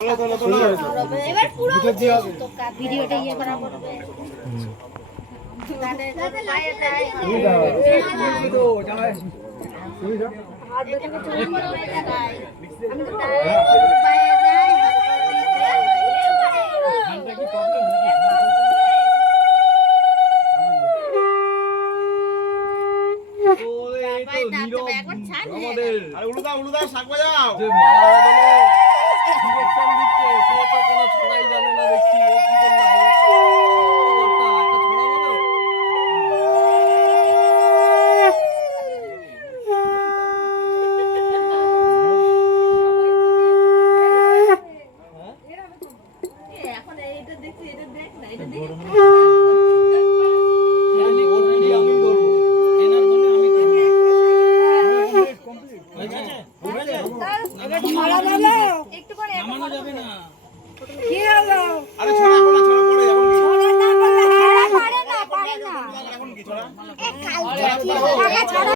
এবার পুরো ভিডিওটা ইয়ে করা পড়বে তাহলে পায়ে যায় আমি তো যাই হাত দেখে চলে পড়বে গায় আমি তো পায়ে যায় ঘন্টা কি প্রবলেম নাকি ওই তো নীরব আমাদের আরে উলুদা শাক বাজাও যে মালা ডিরেকশন দিচ্ছে সে তো কোনো ছড়াই জানে না দেখছি ও কি করলো বড়টা একটা ছড়া বলো এখন এইটা দেখছি এটা দেখ না এটা দেখ অলরেডি আমি করব এনার বলে আমি করব কমপ্লিট হয়েছে এবার ছড়া দাও একটু করে নামানো যাবে না কি হলো আরে ছড়া পড়ে এখন ছড়া না বললে পারে না এখন কি ছড়া